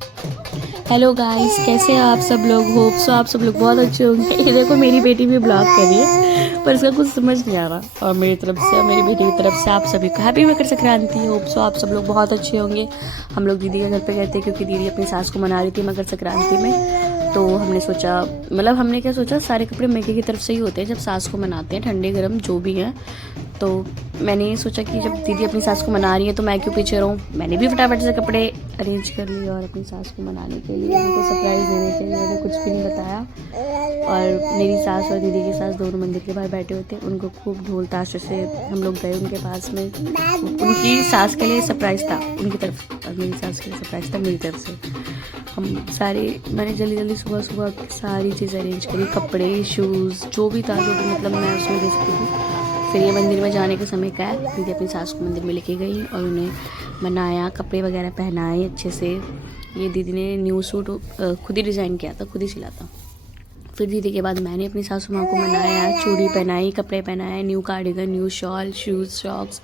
Hello guys, कैसे हैं आप सब लोग। होप सो आप सब लोग बहुत अच्छे होंगे। ये देखो मेरी बेटी भी ब्लॉग कर रही है पर इसका कुछ समझ नहीं आ रहा। और मेरी तरफ से, मेरी बेटी की तरफ से आप सभी को happy Makar Sankranti. Hope so आप सब लोग बहुत अच्छे होंगे। हम लोग दीदी के घर पे गए थे क्योंकि दीदी अपनी सास को मना रही थी मकर संक्रांति में। तो हमने सोचा, मतलब हमने क्या सोचा, सारे कपड़े मैके की तरफ से ही होते हैं जब सास को मनाते हैं, ठंडे गर्म जो भी हैं। तो मैंने ये सोचा कि जब दीदी अपनी सास को मना रही है तो मैं क्यों पीछे रहूँ। मैंने भी फटाफट से कपड़े अरेंज कर लिए और अपनी सास को मनाने के लिए, उनको सरप्राइज़ देने के लिए मैंने कुछ भी नहीं बताया। और मेरी सास और दीदी की सास दोनों मंदिर के बाहर बैठे हुए थे। उनको खूब ढोल ताशे से हम लोग गए उनके पास में। उनकी सास के लिए सरप्राइज़ था उनकी तरफ और मेरी सास के लिए सरप्राइज़ था मेरी तरफ से। हम सारे, मैंने जल्दी जल्दी सुबह सुबह सारी चीज़ अरेंज करी, कपड़े, शूज़, जो भी था, जो भी मतलब मैं उसमें दे सकती थी। फिर ये मंदिर में जाने के समय का है, दीदी अपनी सास को मंदिर में लेके गई और उन्हें मनाया, कपड़े वगैरह पहनाए अच्छे से। ये दीदी ने न्यू सूट खुद ही डिज़ाइन किया था, खुद ही सिला था। फिर दीदी के बाद मैंने अपनी सासू माँ को मनाया, चूड़ी पहनाई, कपड़े पहनाए, new cardigan, new shawl, shoes, socks,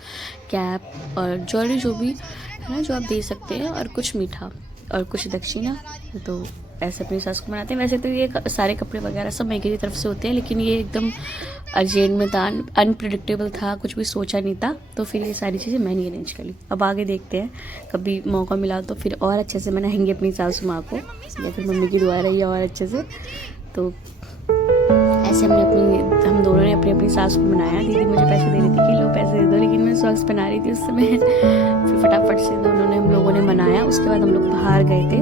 cap और ज्वेलरी जो भी है ना जो आप दे सकते हैं, और कुछ मीठा और कुछ दक्षिणा। तो ऐसे अपनी सास को मनाते हैं। वैसे तो ये सारे कपड़े वगैरह सब मैके की तरफ से होते हैं, लेकिन ये एकदम अर्जेंट में था, अनप्रिडिक्टेबल था, कुछ भी सोचा नहीं था। तो फिर ये सारी चीज़ें मैंने अरेंज कर ली। अब आगे देखते हैं, कभी मौका मिला तो फिर और अच्छे से मनाएंगे अपनी सासू माँ को, या फिर मम्मी की दुआ रही है और अच्छे से। तो ऐसे हम दोनों ने अपनी अपनी सास को मनाया। दीदी मुझे पैसे दे रही थी कि लो पैसे दे दो, लेकिन मैं सॉक्स पहना रही थी उस समय। फिर फटाफट से दोनों ने, हम लोगों ने मनाया। उसके बाद हम लोग बाहर गए थे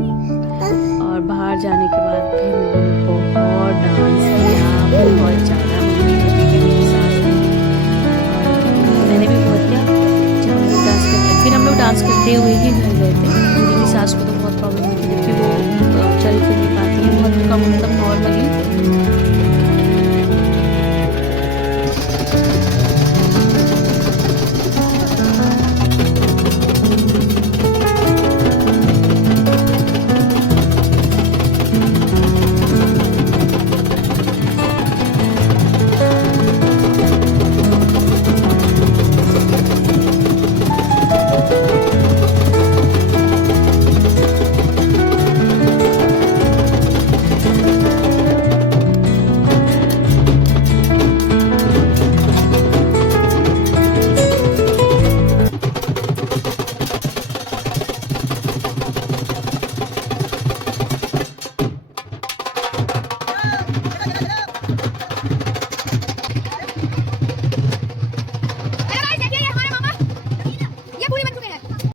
और बाहर जाने के बाद भी हम लोगों ने बहुत डांस किया, बहुत ज़्यादा। मम्मी ने भी, मेरी सास ने, और मैंने भी बहुत किया। जब हम लोग डांस करते, फिर हम लोग डांस करते हुए ही घर गए थे। दीदी की सास को तो